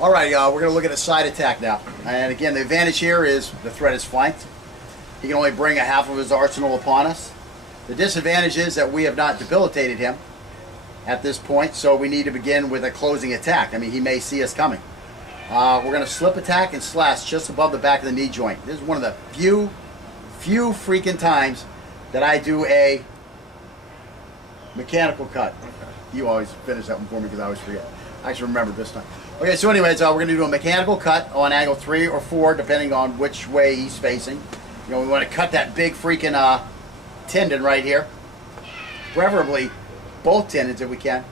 All right, we're going to look at a side attack now. And again, the advantage here is the threat is flanked. He can only bring a half of his arsenal upon us. The disadvantage is that we have not debilitated him at this point, so we need to begin with a closing attack. I mean, he may see us coming. We're going to slip attack and slash just above the back of the knee joint. This is one of the few freaking times that I do a mechanical cut. You always finish that one for me because I always forget. I actually remember this time. Okay, so anyways, we're going to do a mechanical cut on angle 3 or 4, depending on which way he's facing. You know, we want to cut that big freaking tendon right here. Preferably both tendons if we can.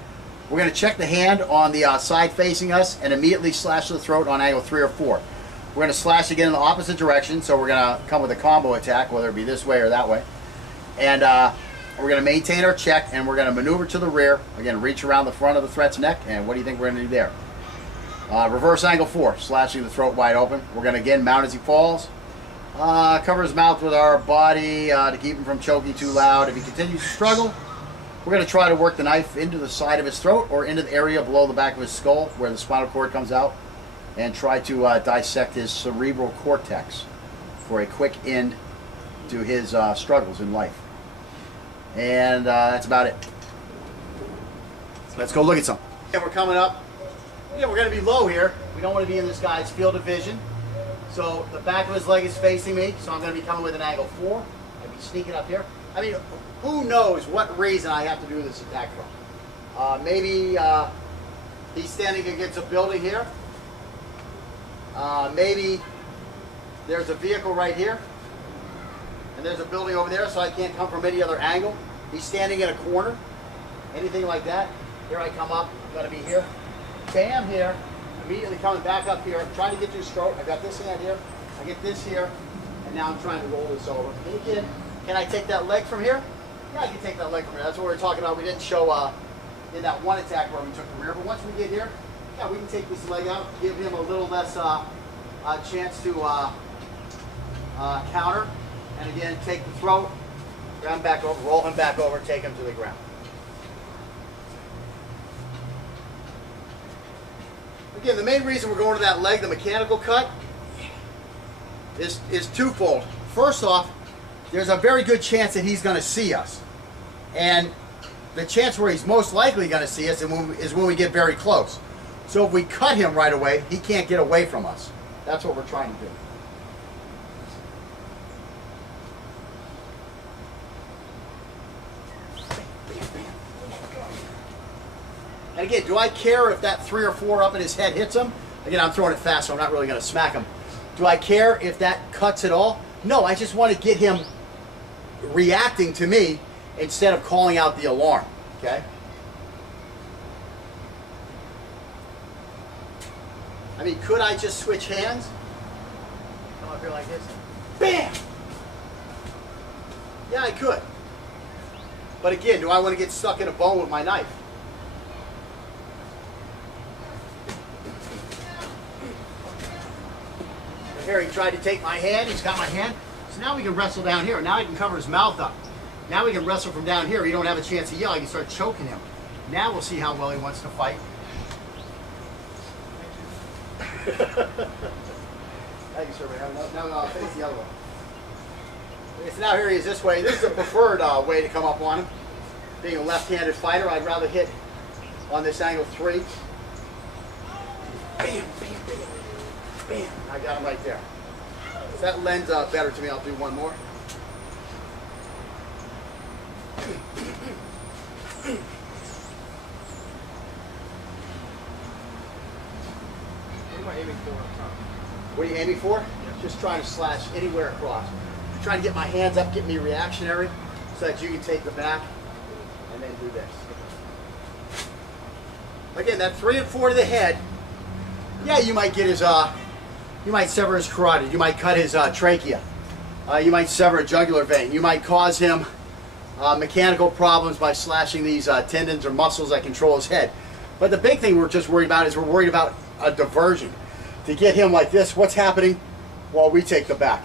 We're going to check the hand on the side facing us and immediately slash the throat on angle 3 or 4. We're going to slash again in the opposite direction, so we're going to come with a combo attack, whether it be this way or that way. And we're going to maintain our check, and we're going to maneuver to the rear. Again, reach around the front of the threat's neck, and what do you think we're going to do there? Reverse angle 4, slashing the throat wide open. We're going to again mount as he falls. Cover his mouth with our body to keep him from choking too loud. If he continues to struggle, we're going to try to work the knife into the side of his throat or into the area below the back of his skull where the spinal cord comes out, and try to dissect his cerebral cortex for a quick end to his struggles in life. And that's about it. Let's go look at some. And we're coming up. Yeah, we're going to be low here. We don't want to be in this guy's field of vision. So the back of his leg is facing me, so I'm going to be coming with an angle 4. I'll be sneaking up here. I mean, who knows what reason I have to do this attack from. Maybe he's standing against a building here. Maybe there's a vehicle right here. And there's a building over there, so I can't come from any other angle. He's standing in a corner. Anything like that. Here I come up. I'm going to be here. Bam, here. Immediately coming back up here. I'm trying to get to his throat. I got this hand here. I get this here. And now I'm trying to roll this over. And again, can I take that leg from here? Yeah, I can take that leg from here. That's what we were talking about. We didn't show in that one attack where we took the rear. But once we get here, yeah, we can take this leg out, give him a little less chance to counter. And again, take the throat, grab him back over, roll him back over, take him to the ground. Again, the main reason we're going to that leg, the mechanical cut, is twofold. First off, there's a very good chance that he's going to see us. And the chance where he's most likely going to see us is when we get very close. So if we cut him right away, he can't get away from us. That's what we're trying to do. And again, do I care if that 3 or 4 up in his head hits him? Again, I'm throwing it fast, so I'm not really going to smack him. Do I care if that cuts at all? No, I just want to get him reacting to me instead of calling out the alarm, okay? I mean, could I just switch hands? Come up here like this. Bam! Yeah, I could. But again, do I want to get stuck in a bone with my knife? Here, he tried to take my hand. He's got my hand. So now we can wrestle down here. Now he can cover his mouth up. Now we can wrestle from down here. You don't have a chance to yell. I can start choking him. Now we'll see how well he wants to fight. Thank you, sir. Now face the other one. Okay, so now here he is this way. This is the preferred way to come up on him. Being a left-handed fighter, I'd rather hit on this angle 3. Bam, bam, bam. Bam, I got him right there. If that lends better to me, I'll do one more. What am I aiming for up top? What are you aiming for? Yeah. Just trying to slash anywhere across. I'm trying to get my hands up, get me reactionary, so that you can take the back and then do this. Again, that 3 and 4 to the head, yeah, you might get his, you might sever his carotid, you might cut his trachea, you might sever a jugular vein, you might cause him mechanical problems by slashing these tendons or muscles that control his head. But the big thing we're just worried about is we're worried about a diversion. To get him like this, what's happening while we take the back?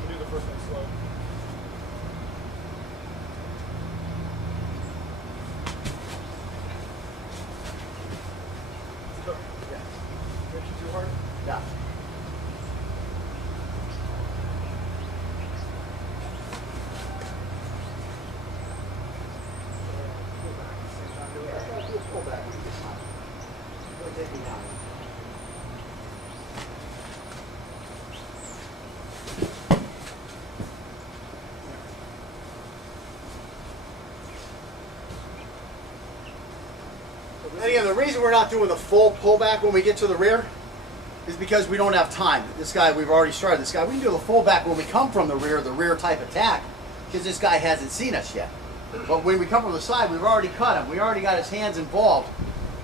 We'll do the first one slow. And again, the reason we're not doing the full pullback when we get to the rear is because we don't have time. This guy, we've already started this guy. We can do the full back when we come from the rear type attack, because this guy hasn't seen us yet. But when we come from the side, we've already cut him. We already got his hands involved.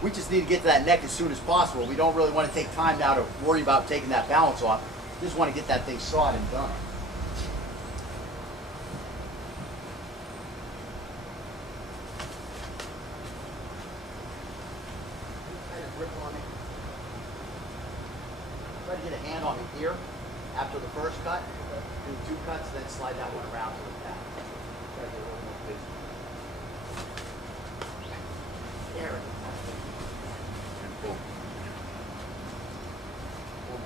We just need to get to that neck as soon as possible. We don't really want to take time now to worry about taking that balance off. We just want to get that thing sawed and done. Try to get a hand on it here after the first cut. Do 2 cuts, then slide that one around to the back. Try to get a little more busy. There it is. And boom. Boom.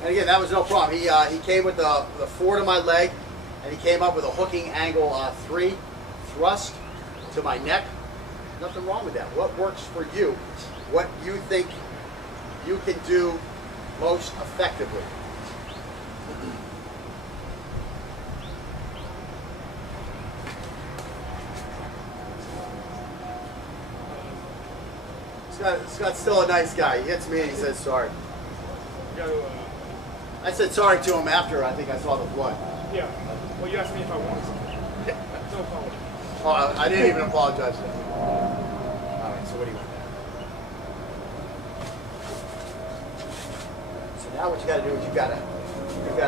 And again, that was no problem. He came with the forward of my leg, and he came up with a hooking angle 3 thrust to my neck. Nothing wrong with that. What works for you? What you think you can do most effectively? Scott's still a nice guy. He hits me and he says sorry. I said sorry to him after I think I saw the blood. Yeah. Well, you asked me if I wanted something. No problem. Oh, I didn't even apologize to him. All right, so what do you want? So now what you got to do is you got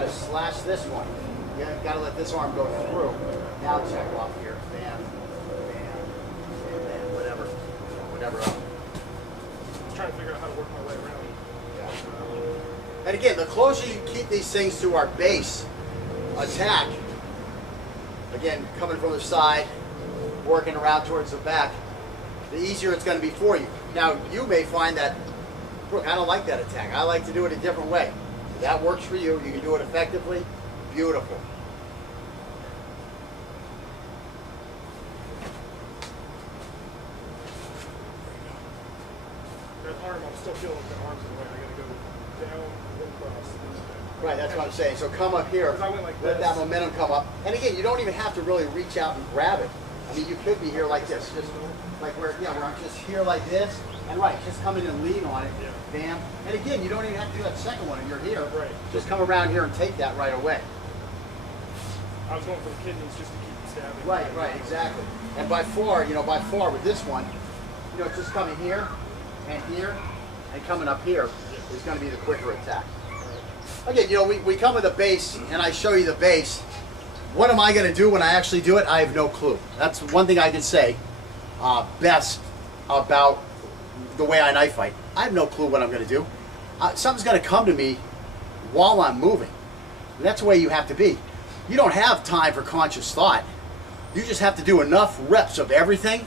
to slash this one. You got to let this arm go through. Now check off here. Bam, bam, and then whatever up. I was trying to figure out how to work my way around. Yeah. And again, the closer you keep these things to our base attack, again, coming from the side, working around towards the back, the easier it's going to be for you. Now, you may find that, look, I don't like that attack. I like to do it a different way. If that works for you, you can do it effectively. Beautiful. That arm, I'm still feeling like the arm's in the way. I got to go down and across. Right, that's what I'm saying. So come up here, I went like let this. that momentum come up. And again, you don't even have to really reach out and grab it. I mean, you could be here like this, just like where I'm just here like this, and right, just come in and lean on it, bam. And again, you don't even have to do that second one, and you're here. Right. Just come around here and take that right away. I was going for the kidneys just to keep stabbing. Right, exactly. And by far with this one, just coming here, and coming up here is going to be the quicker attack. Again, we come with a base, and I show you the base. What am I going to do when I actually do it? I have no clue. That's one thing I can say best about the way I knife fight. I have no clue what I'm going to do. Something's going to come to me while I'm moving. And that's the way you have to be. You don't have time for conscious thought. You just have to do enough reps of everything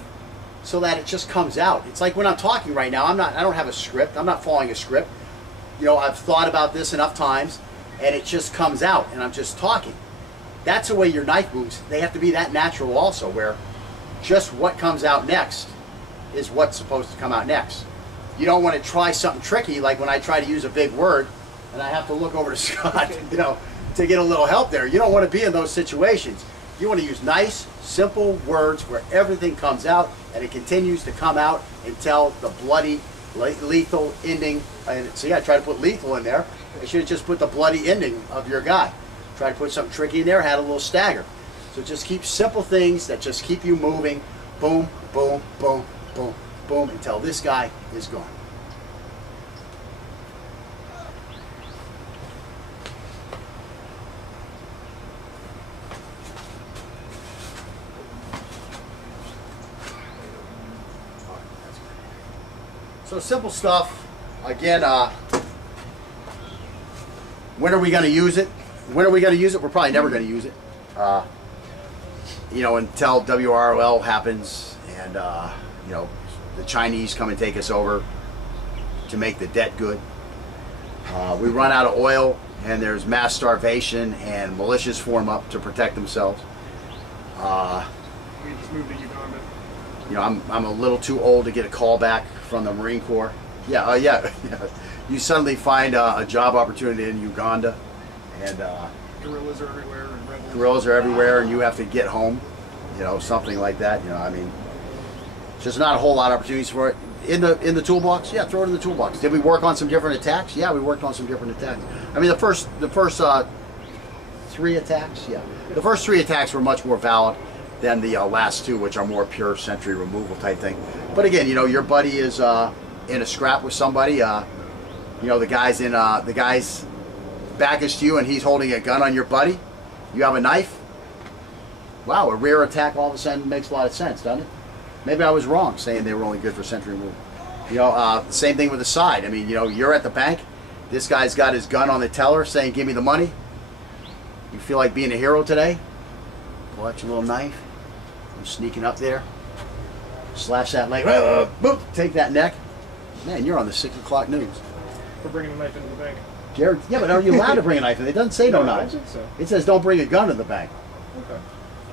so that it just comes out. It's like when I'm talking right now, I don't have a script. I'm not following a script. I've thought about this enough times, and it just comes out, and I'm just talking. That's the way your knife moves. They have to be that natural also, where just what comes out next is what's supposed to come out next. You don't want to try something tricky, like when I try to use a big word, and I have to look over to Scott, to get a little help there. You don't want to be in those situations. You want to use nice, simple words where everything comes out, and it continues to come out until the bloody, lethal ending. And so yeah, try to put lethal in there. I should have just put the bloody ending of your guy. Try to put something tricky in there, had a little stagger. So just keep simple things that just keep you moving. Boom, boom, boom, boom, boom, until this guy is gone. So simple stuff. Again, when are we going to use it? When are we going to use it? We're probably never going to use it. Until WROL happens and, the Chinese come and take us over to make the debt good. We run out of oil and there's mass starvation and militias form up to protect themselves. We just moved to Uganda. I'm a little too old to get a call back from the Marine Corps. Yeah. You suddenly find a job opportunity in Uganda and Gorillas are everywhere and rebels. Gorillas are everywhere, and you have to get home. You know, something like that. You know, I mean, just not a whole lot of opportunities for it. In the toolbox, yeah, throw it in the toolbox. Did we work on some different attacks? Yeah, we worked on some different attacks. I mean, the first 3 attacks, yeah, the first 3 attacks were much more valid than the last 2, which are more pure sentry removal type thing. But again, you know, your buddy is in a scrap with somebody. You know, the guy's back is to you, and he's holding a gun on your buddy. You have a knife. Wow, a rear attack all of a sudden makes a lot of sense, doesn't it? Maybe I was wrong saying they were only good for sentry removal. You know, same thing with the side. I mean, you know, you're at the bank. This guy's got his gun on the teller saying, give me the money. You feel like being a hero today? Pull out your little knife. You're sneaking up there. Slash that leg. Boop, take that neck. Man, you're on the 6 o'clock news. For bringing a knife into the bank. Jared, yeah, but are you allowed to bring a knife in? It doesn't say no I don't knives. think so. It says don't bring a gun to the bank. Okay.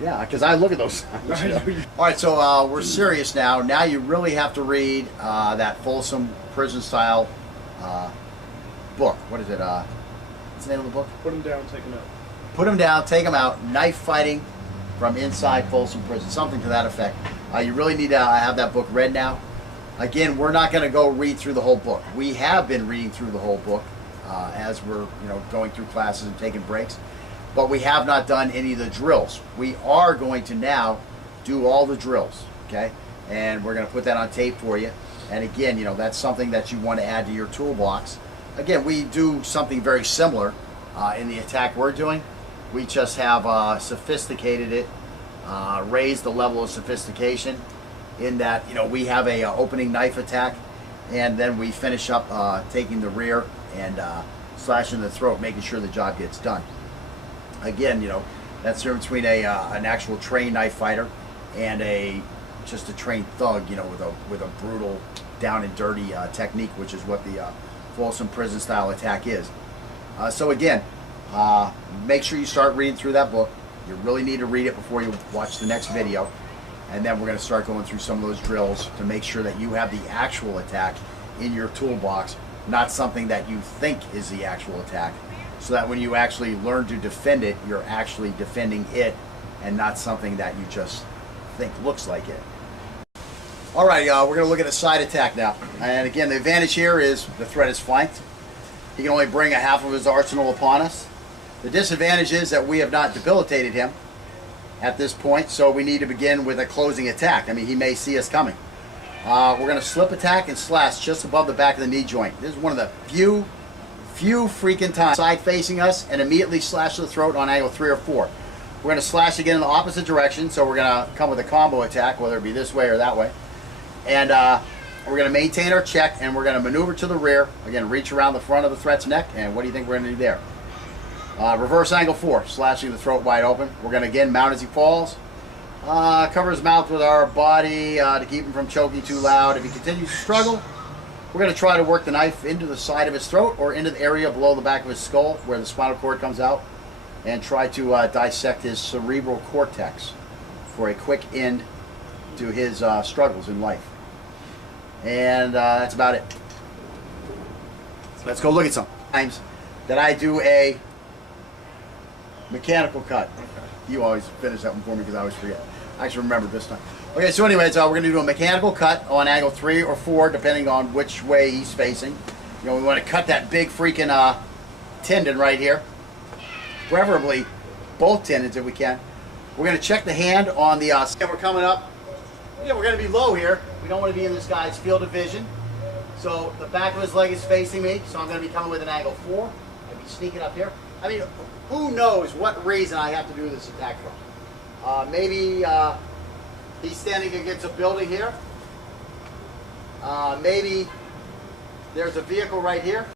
Yeah, because I look at those signs. You know? All right, so we're serious now. Now you really have to read that Folsom prison-style book. What is it? What's the name of the book? Put them down, take them out. Put them down, take them out. Knife fighting from inside Folsom Prison. Something to that effect. You really need to have that book read now. Again, we're not going to go read through the whole book. We have been reading through the whole book as we're going through classes and taking breaks. But we have not done any of the drills. We are going to now do all the drills, okay? And we're going to put that on tape for you. And again, you know, that's something that you want to add to your toolbox. Again, we do something very similar in the attack we're doing. We just have sophisticated it, raised the level of sophistication in that, you know, we have a opening knife attack, and then we finish up taking the rear and slashing the throat, making sure the job gets done. Again, you know, that's the difference between an actual trained knife fighter and just a trained thug, you know, with a brutal, down and dirty technique, which is what the Folsom prison style attack is. So again, make sure you start reading through that book. You really need to read it before you watch the next video, and then we're going to start going through some of those drills to make sure that you have the actual attack in your toolbox, not something that you think is the actual attack. So that when you actually learn to defend it, you're actually defending it and not something that you just think looks like it. All right, we're going to look at a side attack now. And again, the advantage here is the threat is flanked. He can only bring a half of his arsenal upon us. The disadvantage is that we have not debilitated him at this point, so we need to begin with a closing attack. I mean, he may see us coming. We're going to slip attack and slash just above the back of the knee joint. This is one of the few freaking times side facing us and immediately slash the throat on angle 3 or 4. We're going to slash again in the opposite direction, so we're going to come with a combo attack, whether it be this way or that way. And we're going to maintain our check, and we're going to maneuver to the rear. Again, reach around the front of the threat's neck, and what do you think we're going to do there? Reverse angle 4, slashing the throat wide open. We're going to again mount as he falls. Cover his mouth with our body to keep him from choking too loud. If he continues to struggle, we're going to try to work the knife into the side of his throat or into the area below the back of his skull where the spinal cord comes out, and try to dissect his cerebral cortex for a quick end to his struggles in life. And that's about it. Let's go look at some times that I do a mechanical cut. You always finish that one for me because I always forget. I actually remember this time. Okay, so anyways, we're going to do a mechanical cut on angle 3 or 4, depending on which way he's facing. You know, we want to cut that big freaking tendon right here. Preferably both tendons if we can. We're going to check the hand on the and we're coming up. Yeah, we're going to be low here. We don't want to be in this guy's field of vision. So the back of his leg is facing me, so I'm going to be coming with an angle 4. I'll be sneaking up here. I mean, who knows what reason I have to do this attack from. Maybe he's standing against a building here. Maybe there's a vehicle right here.